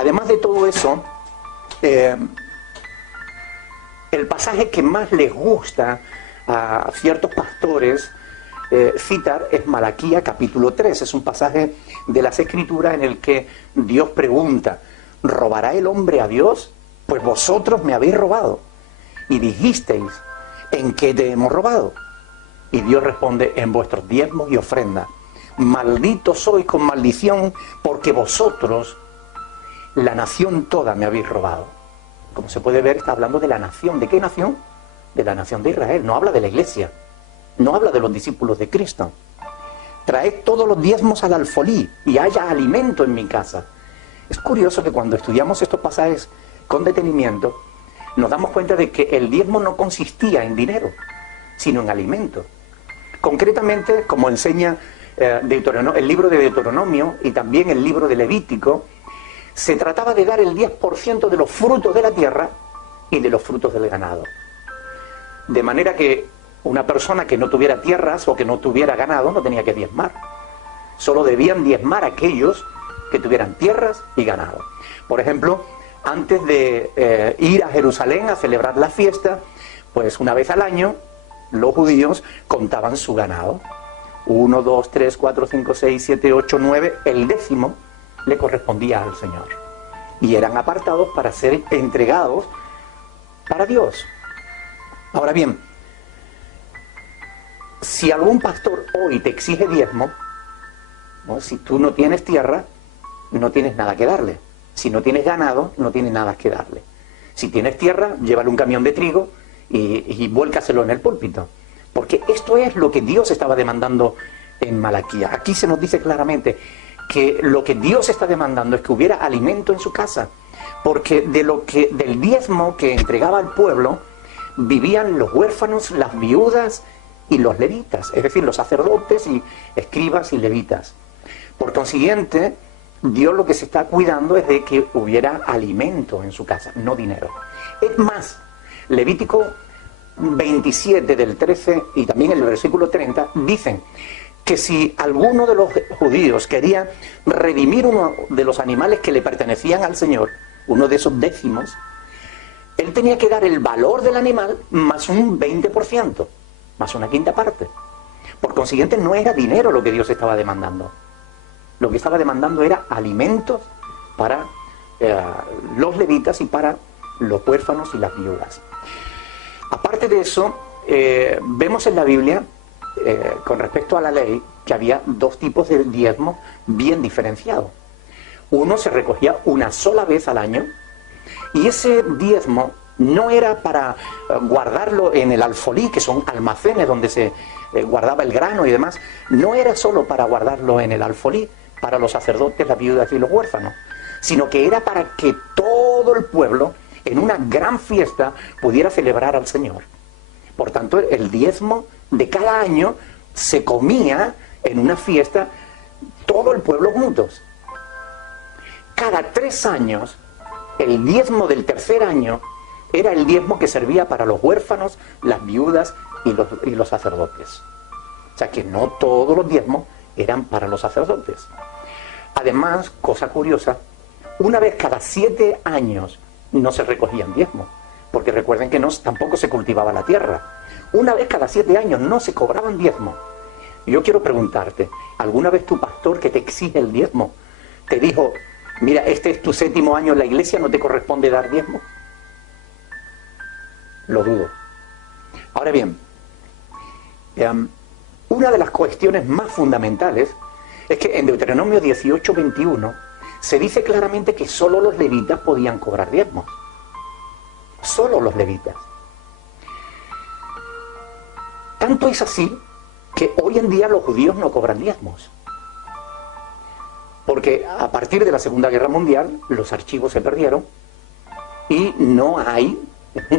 Además de todo eso, el pasaje que más les gusta a ciertos pastores citar es Malaquía capítulo 3. Es un pasaje de las Escrituras en el que Dios pregunta: ¿robará el hombre a Dios? Pues vosotros me habéis robado. Y dijisteis: ¿en qué te hemos robado? Y Dios responde: en vuestros diezmos y ofrendas. Maldito sois con maldición, porque vosotros, la nación toda, me habéis robado. Como se puede ver, está hablando de la nación. ¿De qué nación? De la nación de Israel. No habla de la iglesia, no habla de los discípulos de Cristo. Traed todos los diezmos al alfolí y haya alimento en mi casa. Es curioso que cuando estudiamos estos pasajes con detenimiento, nos damos cuenta de que el diezmo no consistía en dinero, sino en alimento. Concretamente, como enseña el libro de Deuteronomio y también el libro de Levítico, se trataba de dar el 10% de los frutos de la tierra y de los frutos del ganado. De manera que una persona que no tuviera tierras o que no tuviera ganado no tenía que diezmar. Solo debían diezmar aquellos que tuvieran tierras y ganado. Por ejemplo, antes de ir a Jerusalén a celebrar la fiesta, pues una vez al año los judíos contaban su ganado. 1, 2, 3, 4, 5, 6, 7, 8, 9, el 10º le correspondía al Señor. Y eran apartados para ser entregados para Dios. Ahora bien, si algún pastor hoy te exige diezmo, ¿no? Si tú no tienes tierra, no tienes nada que darle. Si no tienes ganado, no tienes nada que darle. Si tienes tierra, llévale un camión de trigo y vuélcaselo en el púlpito. Porque esto es lo que Dios estaba demandando en Malaquía. Aquí se nos dice claramente que lo que Dios está demandando es que hubiera alimento en su casa. Porque del diezmo que entregaba al pueblo, vivían los huérfanos, las viudas y los levitas. Es decir, los sacerdotes y escribas y levitas. Por consiguiente, Dios lo que se está cuidando es de que hubiera alimento en su casa, no dinero. Es más, Levítico 27 del 13 y también el versículo 30 dicen que si alguno de los judíos quería redimir uno de los animales que le pertenecían al Señor, uno de esos décimos, él tenía que dar el valor del animal más un 20%, más una quinta parte. Por consiguiente, no era dinero lo que Dios estaba demandando. Lo que estaba demandando era alimentos para los levitas y para los huérfanos y las viudas. Aparte de eso, vemos en la Biblia, con respecto a la ley, que había dos tipos de diezmo bien diferenciados. Uno se recogía una sola vez al año, y ese diezmo no era para guardarlo en el alfolí, que son almacenes donde se guardaba el grano y demás. No era solo para guardarlo en el alfolí, para los sacerdotes, las viudas y los huérfanos, sino que era para que todo el pueblo, en una gran fiesta, pudiera celebrar al Señor. Por tanto, el diezmo de cada año se comía en una fiesta todo el pueblo juntos. Cada 3 años, el diezmo del tercer año era el diezmo que servía para los huérfanos, las viudas y los sacerdotes. O sea que no todos los diezmos eran para los sacerdotes. Además, cosa curiosa, una vez cada 7 años no se recogían diezmos, porque recuerden que tampoco se cultivaba la tierra. Una vez cada 7 años no se cobraban diezmos. Yo quiero preguntarte, ¿alguna vez tu pastor que te exige el diezmo te dijo: mira, este es tu 7º año en la iglesia, no te corresponde dar diezmo? Lo dudo. Ahora bien, una de las cuestiones más fundamentales es que en Deuteronomio 18:21 se dice claramente que solo los levitas podían cobrar diezmos. Solo los levitas. Tanto es así que hoy en día los judíos no cobran diezmos. Porque a partir de la Segunda Guerra Mundial los archivos se perdieron y no hay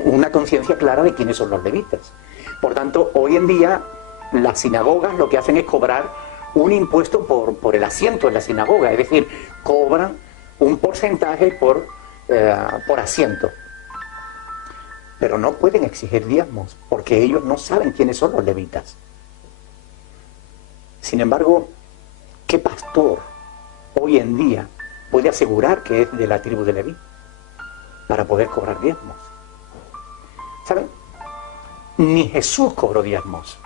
una conciencia clara de quiénes son los levitas. Por tanto, hoy en día las sinagogas lo que hacen es cobrar un impuesto por el asiento en la sinagoga, es decir, cobran un porcentaje por asiento. Pero no pueden exigir diezmos, porque ellos no saben quiénes son los levitas. Sin embargo, ¿qué pastor hoy en día puede asegurar que es de la tribu de Leví para poder cobrar diezmos. ¿Saben? Ni Jesús cobró diezmos.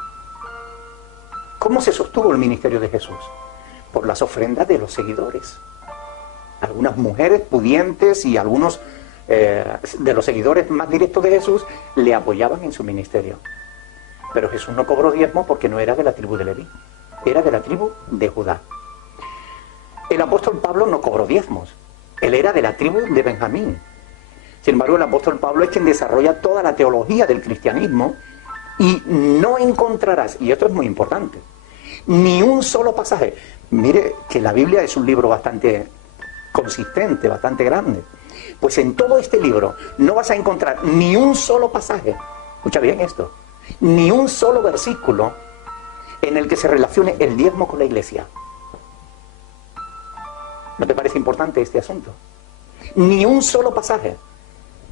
¿Cómo se sostuvo el ministerio de Jesús? Por las ofrendas de los seguidores. Algunas mujeres pudientes y algunos de los seguidores más directos de Jesús le apoyaban en su ministerio. Pero Jesús no cobró diezmos porque no era de la tribu de Leví, era de la tribu de Judá. El apóstol Pablo no cobró diezmos, él era de la tribu de Benjamín. Sin embargo, el apóstol Pablo es quien desarrolla toda la teología del cristianismo y no encontrarás, y esto es muy importante, ni un solo pasaje. Mire que la Biblia es un libro bastante consistente, bastante grande. Pues en todo este libro no vas a encontrar ni un solo pasaje, escucha bien esto, ni un solo versículo en el que se relacione el diezmo con la iglesia. ¿No te parece importante este asunto? Ni un solo pasaje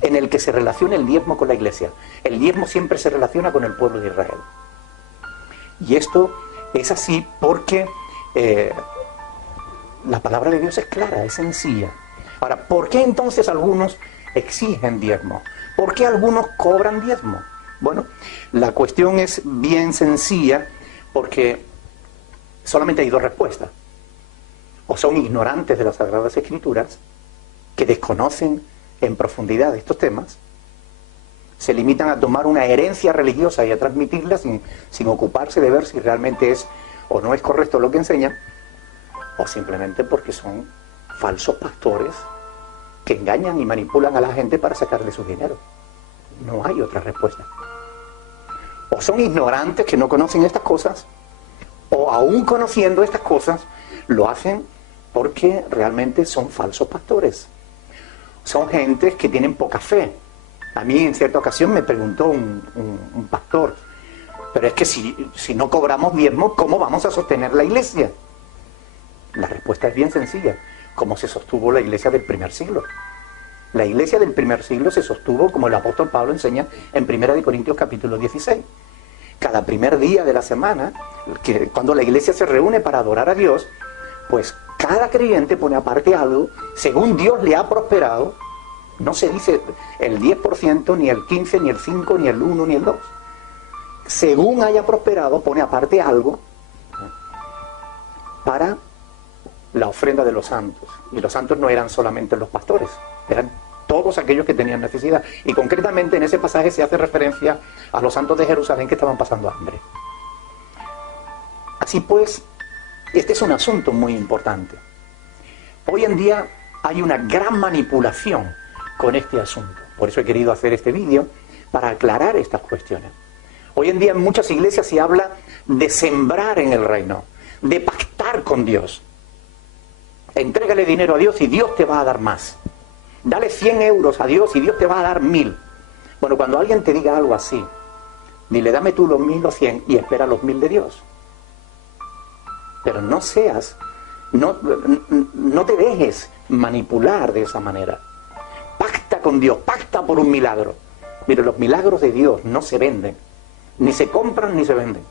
en el que se relacione el diezmo con la iglesia. El diezmo siempre se relaciona con el pueblo de Israel. Y esto es así porque la palabra de Dios es clara, es sencilla. Ahora, ¿por qué entonces algunos exigen diezmo? ¿Por qué algunos cobran diezmo? Bueno, la cuestión es bien sencilla porque solamente hay dos respuestas. O son ignorantes de las Sagradas Escrituras, que desconocen en profundidad estos temas, se limitan a tomar una herencia religiosa y a transmitirla sin ocuparse de ver si realmente es o no es correcto lo que enseñan, o simplemente porque son falsos pastores que engañan y manipulan a la gente para sacarle su dinero. No hay otra respuesta. O son ignorantes que no conocen estas cosas, o aún conociendo estas cosas, lo hacen porque realmente son falsos pastores. Son gentes que tienen poca fe. A mí en cierta ocasión me preguntó un pastor, pero es que si no cobramos diezmo, ¿cómo vamos a sostener la iglesia? La respuesta es bien sencilla. ¿Cómo se sostuvo la iglesia del primer siglo? La iglesia del primer siglo se sostuvo, como el apóstol Pablo enseña en 1 Corintios capítulo 16. Cada primer día de la semana, cuando la iglesia se reúne para adorar a Dios, pues cada creyente pone aparte algo, según Dios le ha prosperado. No se dice el 10%, ni el 15%, ni el 5%, ni el 1%, ni el 2%. Según haya prosperado, pone aparte algo para la ofrenda de los santos. Y los santos no eran solamente los pastores, eran todos aquellos que tenían necesidad. Y concretamente en ese pasaje se hace referencia a los santos de Jerusalén que estaban pasando hambre. Así pues, este es un asunto muy importante. Hoy en día hay una gran manipulación con este asunto. Por eso he querido hacer este vídeo, para aclarar estas cuestiones. Hoy en día en muchas iglesias se habla de sembrar en el reino, de pactar con Dios. Entrégale dinero a Dios y Dios te va a dar más. Dale 100 euros a Dios y Dios te va a dar 1000. Bueno, cuando alguien te diga algo así, dile, dame tú los 1000 o 100 y espera los 1000 de Dios. Pero no te dejes manipular de esa manera. Pacta con Dios, pacta por un milagro. Mire, los milagros de Dios no se venden, ni se compran ni se venden.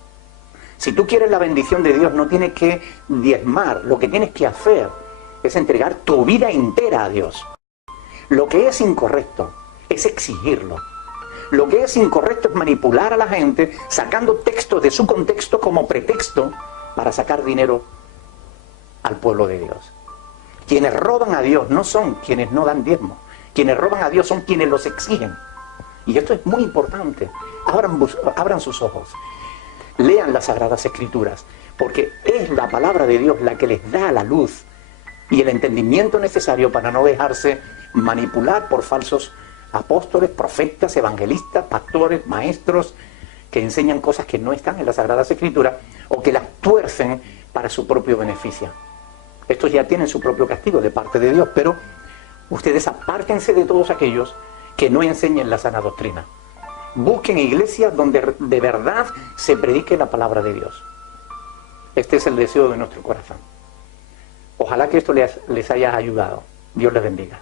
Si tú quieres la bendición de Dios, no tienes que diezmar. Lo que tienes que hacer es entregar tu vida entera a Dios. Lo que es incorrecto es exigirlo. Lo que es incorrecto es manipular a la gente sacando textos de su contexto como pretexto para sacar dinero al pueblo de Dios. Quienes roban a Dios no son quienes no dan diezmo. Quienes roban a Dios son quienes los exigen. Y esto es muy importante. Abran sus ojos. Lean las Sagradas Escrituras, porque es la palabra de Dios la que les da la luz y el entendimiento necesario para no dejarse manipular por falsos apóstoles, profetas, evangelistas, pastores, maestros, que enseñan cosas que no están en las Sagradas Escrituras o que las tuercen para su propio beneficio. Estos ya tienen su propio castigo de parte de Dios, pero ustedes apártense de todos aquellos que no enseñen la sana doctrina. Busquen iglesias donde de verdad se predique la palabra de Dios. Este es el deseo de nuestro corazón. Ojalá que esto les haya ayudado. Dios les bendiga.